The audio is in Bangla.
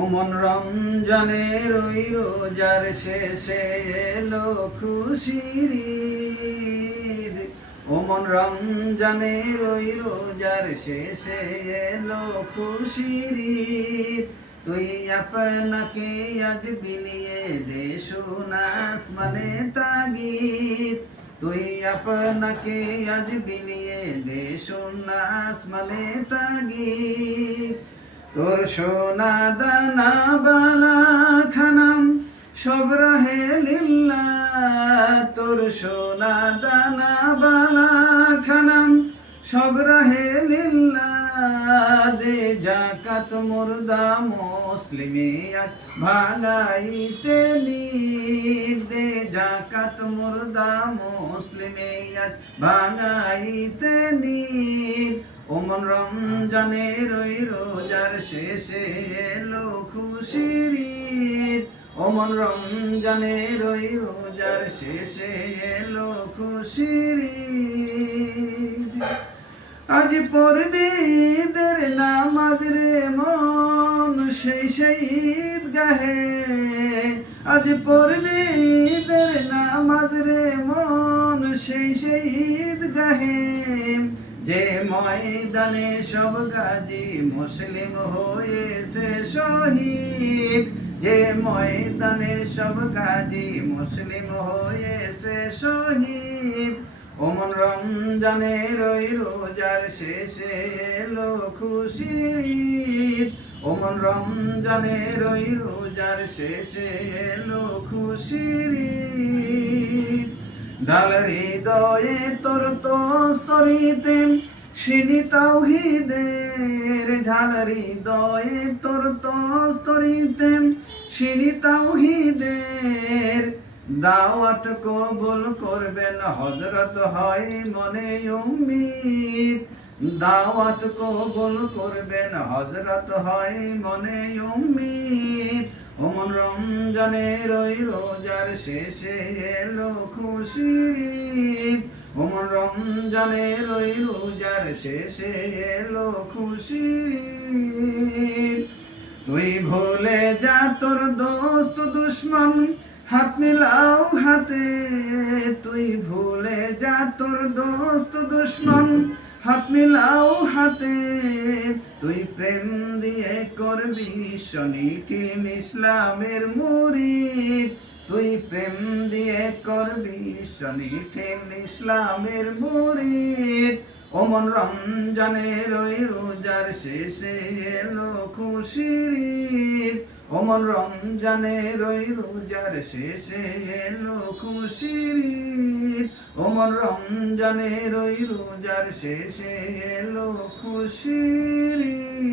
ওমন রমজানের ওই রোজার শেষে এলো খুশির ঈদ। ওমন রমজানের ওই রোজার শেষে এলো খুশির ঈদ। তুই আপনাকে আজ বিলিয়ে দে সোনা আসমানে তাগিদ। তুই আপনাকে আজ বিলিয়ে দে সোনা আসমানে তাগিদ। তোর সোনা দানা বালা খানাম সব রাহে লিল্লাহ। তোর সোনা দানা বালা খানাম সব রাহে লিল্লাহ। দে জাকাত মুর্দা মুসলিমে আজ ভাগাইতে নিদ। দে জাকাত মুর্দা মুসলিমে আজ ভাগাইতে নিদ। ওমন রমজানের ওই রোজার শেষে এলো খুশির ঈদ। ওমন রমজানের ওই রোজার শেষে এলো খুশির ঈদ। আজ পড়বি ঈদের নামাজ রে মন সেই ঈদগাহে। আজ পড়বি ঈদের নামাজ রে মন সেই ঈদগাহে। যে ময়দানে সব গাজী মুসলিম হয়েছে শহীদ। যে ময়দানে সব গাজী মুসলিম হয়েছে শহীদ। ওমন রমজানের ওই রোজার শেষে এলো খুশির ঈদ। ওমন রমজানের ওই রোজার শেষে এলো খুশির ঈদ। ডাল হৃদয়ে তোর তস্তরিতে সিঁড়ি তাওহীদের। ঢাল হৃদয়ে তোর তস্তরিতে সিঁড়ি তাওহীদের। দাওয়াত কবুল করবেন হযরত হয় মনে উম্মিদ। দাওয়াত কবুল করবেন হযরত হয় মনে উম্মিদ। ওমন রমজানের ওই রোজার শেষে এলো খুশির ঈদ। ওমন রমজানের ওই রোজার শেষে এলো খুশির ঈদ। তুই ভুলে যা তোর দোস্ত দুশ্মন হাত মিলাও হাতে। তুই ভুলে যা তোর দোস্ত দুশ্মন হাত মিলাও হাতে। তুই প্রেম দিয়ে করবি শনিকিন ইসলামের মুরিদ। তুই প্রেম দিয়ে করবি শনিকিন ইসলামের মুরিদ। ওমন রমজানের ওই রোজার শেষে এলো খুশির ঈদ। ওমন রমজানের ওই রোজার শেষে এলো খুশির ঈদ। ওমন রমজানের ওই রোজার শেষে এলো খুশির ঈদ।